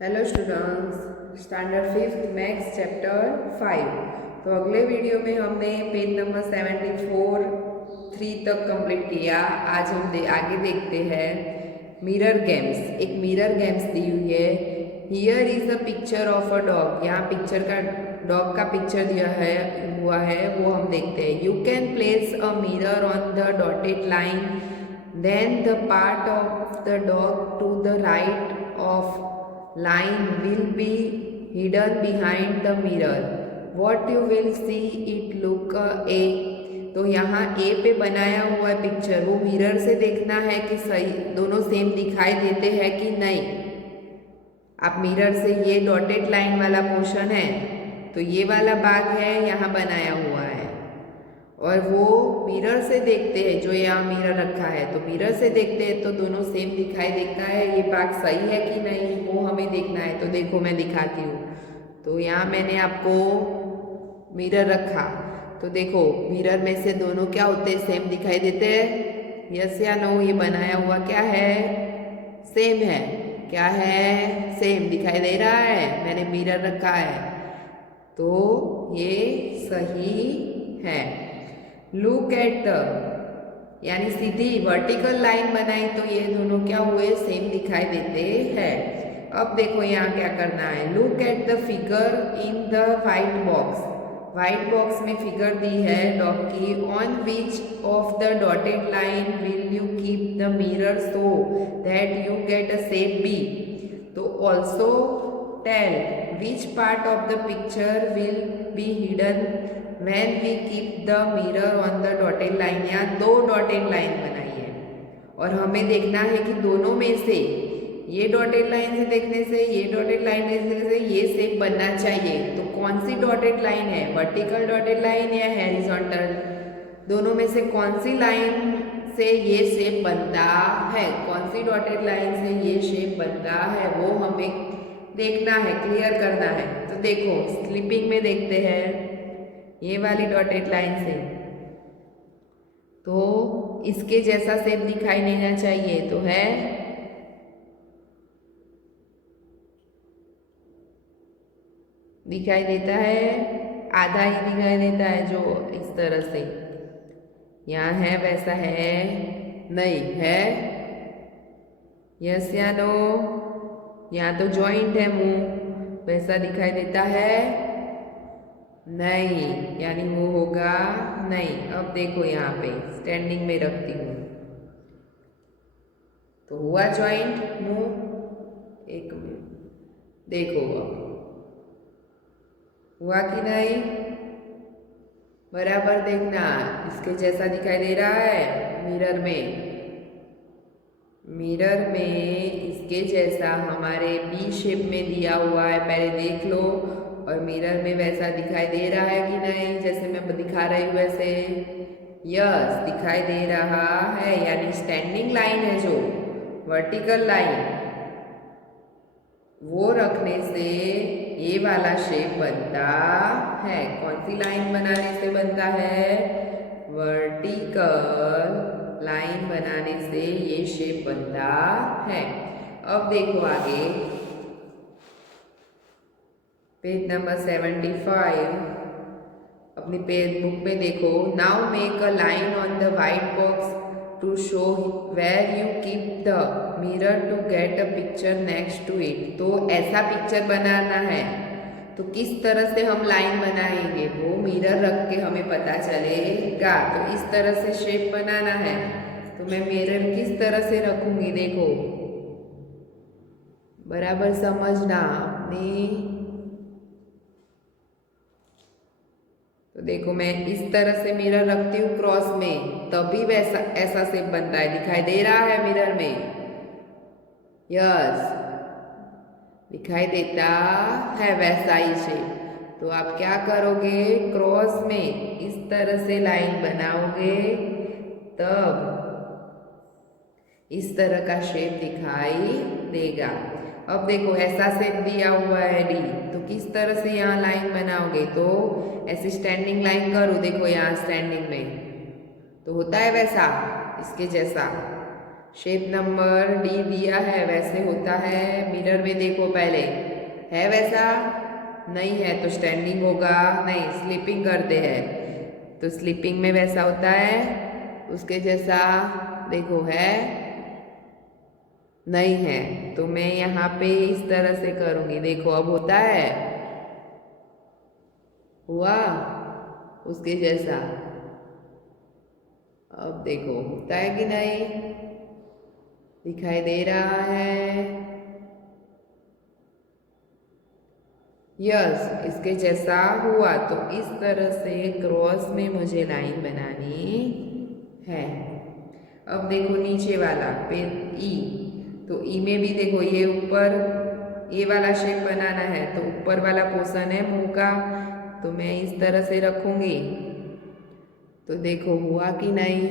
Hello students, standard fifth maths chapter 5। तो अगले video में हमने पेज नंबर 74 3 तक कंप्लीट किया। आज हम आगे देखते हैं मिरर गेम्स। एक मिरर गेम्स दी हुई है। Here is a picture of a dog. यहाँ पिक्चर का डॉग का पिक्चर दिया है हुआ है, वो हम देखते हैं। You can place a mirror on the dotted line, then the part of the dog to the right of line will be hidden behind the mirror. What you will see it look a। तो यहाँ ए पे बनाया हुआ है picture, वो mirror से देखना है कि सही दोनों सेम दिखाई देते हैं कि नहीं। आप मिरर से ये डॉटेड लाइन वाला पोर्शन है, तो ये वाला भाग है यहाँ बनाया हुआ है, और वो मिरर से देखते हैं। जो यहाँ मिरर रखा है तो मिरर से देखते हैं तो दोनों सेम दिखाई देता है। ये भाग सही है कि नहीं वो हमें देखना है। तो देखो मैं दिखाती हूँ। तो यहाँ मैंने आपको मिरर रखा, तो देखो मिरर में से दोनों क्या होते हैं, सेम दिखाई देते हैं। यस या नो? ये बनाया हुआ क्या है, सेम है। क्या है, सेम दिखाई दे रहा है। मैंने मिरर रखा है तो ये सही है। लुक एट द, यानी सीधी वर्टिकल लाइन बनाई तो ये दोनों क्या हुए, सेम दिखाई देते हैं। अब देखो यहाँ क्या करना है। Look at the figure in the white box. White box में फिगर दी है डॉग की। On which of the dotted line will you keep the mirror so that you get a shape B. तो also tell which part of the picture will be hidden when we keep the mirror on the dotted line। यहाँ दो dotted line बनाई है और हमें देखना है कि दोनों में से ये डॉटेड लाइन से देखने से, ये डॉटेड लाइन देखने से ये शेप बनना चाहिए। तो कौन सी डॉटेड लाइन है, वर्टिकल डॉटेड लाइन या हॉरिजॉन्टल? दोनों में से कौन सी लाइन से ये शेप बनता है, कौन सी डॉटेड लाइन से ये शेप बनता है, वो हमें देखना है, क्लियर करना है। तो देखो स्लिपिंग में देखते हैं ये वाली डॉटेड लाइन से, तो इसके जैसा शेप दिखाई देना चाहिए। तो है दिखाई देता है, आधा ही दिखाई देता है जो इस तरह से यहाँ है वैसा है नहीं है। यस या नो? यहाँ तो जॉइंट है मुंह, वैसा दिखाई देता है नहीं, यानी वो होगा नहीं। अब देखो यहाँ पे स्टैंडिंग में रखती हूँ तो हुआ जॉइंट मुंह। एक मिनट देखो अब हुआ कि नहीं, बराबर देखना। इसके जैसा दिखाई दे रहा है मिरर में, मिरर में इसके जैसा हमारे बी शेप में दिया हुआ है, पहले देख लो। और मिरर में वैसा दिखाई दे रहा है कि नहीं, जैसे मैं दिखा रही हूँ वैसे? यस, दिखाई दे रहा है। यानी स्टैंडिंग लाइन है जो वर्टिकल लाइन, वो रखने से ये वाला शेप बनता है। कौन सी लाइन बनाने से बनता है? वर्टिकल लाइन बनाने से ये शेप बनता है। अब देखो आगे पेज नंबर 75 अपनी पेज बुक में देखो। Now make a line on the white box to show where you keep the mirror to get a picture next to it. तो ऐसा पिक्चर बनाना है तो किस तरह से हम लाइन बनाएंगे, वो मिरर रख के हमें पता चलेगा। तो इस तरह से शेप बनाना है, तो मैं मिरर किस तरह से रखूंगी, देखो बराबर समझना अपनी। तो देखो मैं इस तरह से मिरर रखती हूँ क्रॉस में, तभी वैसा ऐसा शेप बनता है। दिखाई दे रहा है मिरर में? यस, दिखाई देता है वैसा ही शेप। तो आप क्या करोगे, क्रॉस में इस तरह से लाइन बनाओगे, तब इस तरह का शेप दिखाई देगा। अब देखो ऐसा शेप दिया हुआ है डी, तो किस तरह से यहाँ लाइन बनाओगे? तो ऐसे स्टैंडिंग लाइन करो, देखो यहाँ स्टैंडिंग में तो होता है वैसा इसके जैसा। शेप नंबर डी दिया है वैसे होता है। मिरर में देखो पहले, है वैसा? नहीं है तो स्टैंडिंग होगा, नहीं स्लीपिंग करते हैं तो स्लीपिंग में वैसा होता है। उसके जैसा देखो है, नहीं है तो मैं यहाँ पे इस तरह से करूँगी। देखो अब होता है, हुआ उसके जैसा। अब देखो होता है कि नहीं, दिखाई दे रहा है? यस, इसके जैसा हुआ। तो इस तरह से क्रॉस में मुझे लाइन बनानी है। अब देखो नीचे वाला फिर ई, तो ई में भी देखो ये ऊपर ये वाला शेप बनाना है तो ऊपर वाला पोर्शन है मुंह का, तो मैं इस तरह से रखूंगी। तो देखो हुआ कि नहीं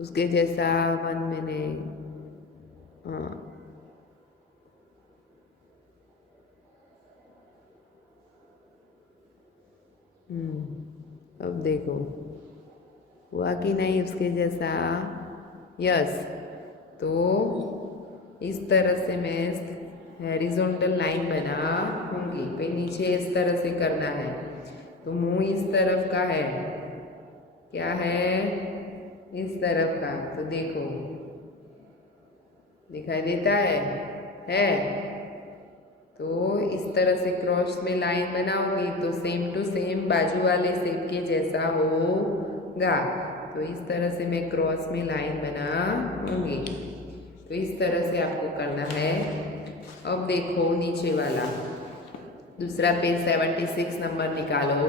उसके जैसा। 1 मिनट, हाँ अब देखो हुआ कि नहीं उसके जैसा। यस, तो इस तरह से मैं हॉरिजॉन्टल लाइन बनाऊंगी। फिर नीचे इस तरह से करना है। तो मुंह इस तरफ का है, क्या है? इस तरफ का। तो देखो दिखाई देता है? तो इस तरह से क्रॉस में लाइन बनाऊंगी तो सेम टू सेम बाजू वाले शेप के जैसा होगा। तो इस तरह से मैं क्रॉस में लाइन बनाऊंगी। तो इस तरह से आपको करना है। अब देखो नीचे वाला दूसरा पेज 76 नंबर निकालो।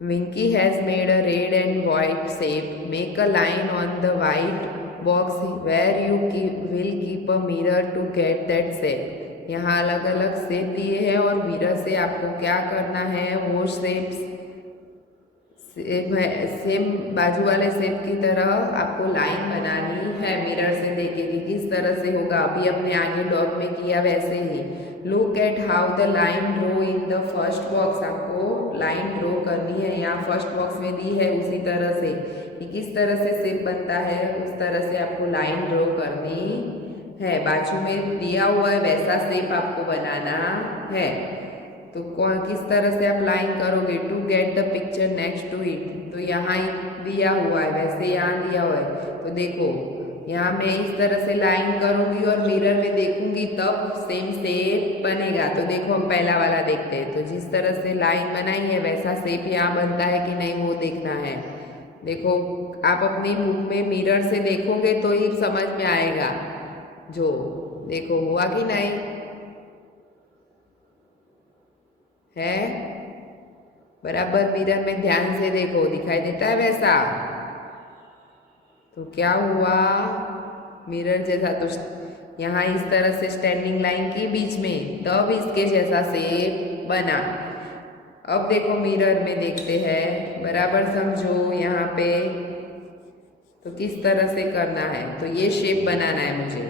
Winky has made a red and white shape. Make a line on the white box where you will keep a mirror to get that shape. यहाँ अलग अलग शेप दिए हैं और मिरर से आपको क्या करना है, वो शेप्स सेम बाजू वाले शेप की तरह आपको लाइन बनानी है। मिरर से देखेंगे किस तरह से होगा। अभी अपने आगे डॉट में किया वैसे ही। Look at how the line draw in the first box. आपको लाइन ड्रो करनी है, यहाँ फर्स्ट बॉक्स में दी है उसी तरह से कि किस तरह से शेप बनता है उस तरह से आपको लाइन ड्रॉ करनी है। बाजू में दिया हुआ है वैसा शेप आपको बनाना है। तो कौन किस तरह से आप लाइन करोगे? To get the picture next to it. तो यहाँ दिया हुआ है वैसे यहाँ दिया हुआ है। तो देखो यहाँ मैं इस तरह से लाइन करूँगी और मिरर में देखूंगी तब सेम शेप बनेगा। तो देखो हम पहला वाला देखते हैं। तो जिस तरह से लाइन बनाई है वैसा शेप यहाँ बनता है कि नहीं वो देखना है। देखो आप अपनी बुक में मिरर से देखोगे तो ही समझ में आएगा। जो देखो हुआ कि नहीं है? बराबर मिरर में ध्यान से देखो, दिखाई देता है वैसा? तो क्या हुआ, मिरर जैसा। तो यहाँ इस तरह से स्टैंडिंग लाइन की बीच में, तब इसके जैसा शेप बना। अब देखो मिरर में देखते हैं, बराबर समझो यहाँ पे। तो किस तरह से करना है, तो ये शेप बनाना है मुझे,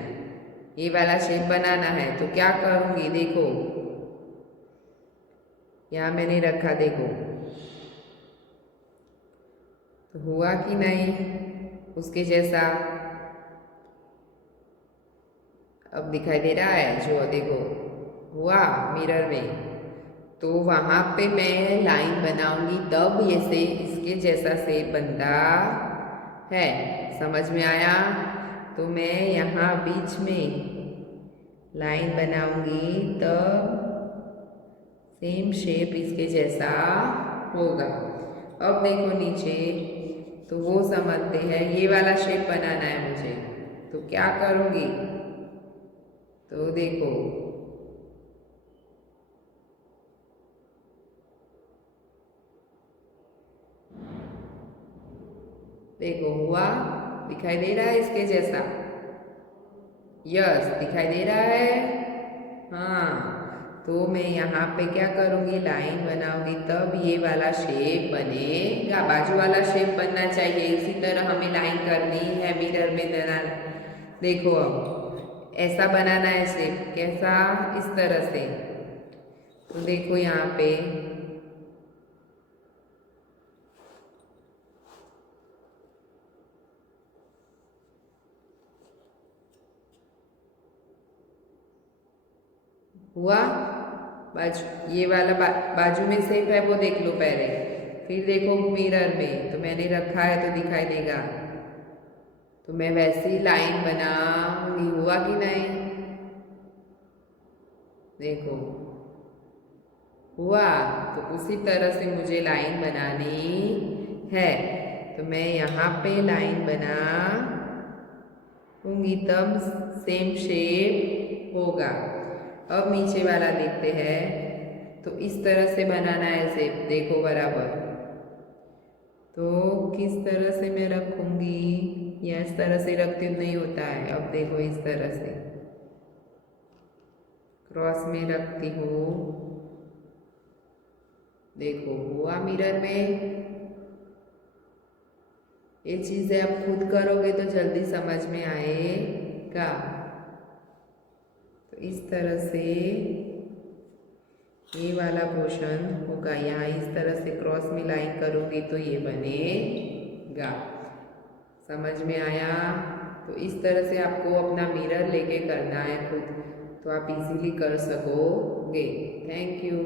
ये वाला शेप बनाना है। तो क्या करूँगी देखो, यहाँ मैंने रखा देखो, तो हुआ कि नहीं उसके जैसा? अब दिखाई दे रहा है जो, देखो हुआ मिरर में। तो वहाँ पे मैं लाइन बनाऊंगी तब ये से इसके जैसा शेप बनता है। समझ में आया? तो मैं यहाँ बीच में लाइन बनाऊंगी तब सेम शेप इसके जैसा होगा। अब देखो नीचे, तो वो समझते हैं, ये वाला शेप बनाना है मुझे। तो क्या करूँगी, तो देखो देखो हुआ, दिखाई दे रहा है इसके जैसा? यस, दिखाई दे रहा है। हाँ, तो मैं यहाँ पे क्या करूँगी, लाइन बनाऊंगी तब ये वाला शेप बनेगा। बाजू वाला शेप बनना चाहिए, इसी तरह हमें लाइन करनी है मिरर में बनाना। देखो अब ऐसा बनाना है शेप, कैसा? इस तरह से। तो देखो यहाँ पे हुआ? बाजू ये वाला बाजू में शेप है वो देख लो पहले, फिर देखो मिरर में, तो मैंने रखा है तो दिखाई देगा। तो मैं वैसी लाइन बनाऊंगी, हुआ कि नहीं? देखो हुआ। तो उसी तरह से मुझे लाइन बनानी है, तो मैं यहाँ पे लाइन बनाऊंगी तब सेम शेप होगा। अब नीचे वाला देखते हैं, तो इस तरह से बनाना है शेप, देखो बराबर। तो किस तरह से मैं रखूंगी, या इस तरह से रखती हूँ नहीं होता है। अब देखो इस तरह से क्रॉस में रखती हूँ, देखो हुआ मिरर में। ये चीज़ें आप खुद करोगे तो जल्दी समझ में आएगा। तो इस तरह से ये वाला पोर्शन होगा, यहाँ इस तरह से क्रॉस में लाइन करूँगी तो ये बनेगा। समझ में आया? तो इस तरह से आपको अपना मिरर लेके करना है खुद, तो आप इजीली कर सकोगे। Thank you.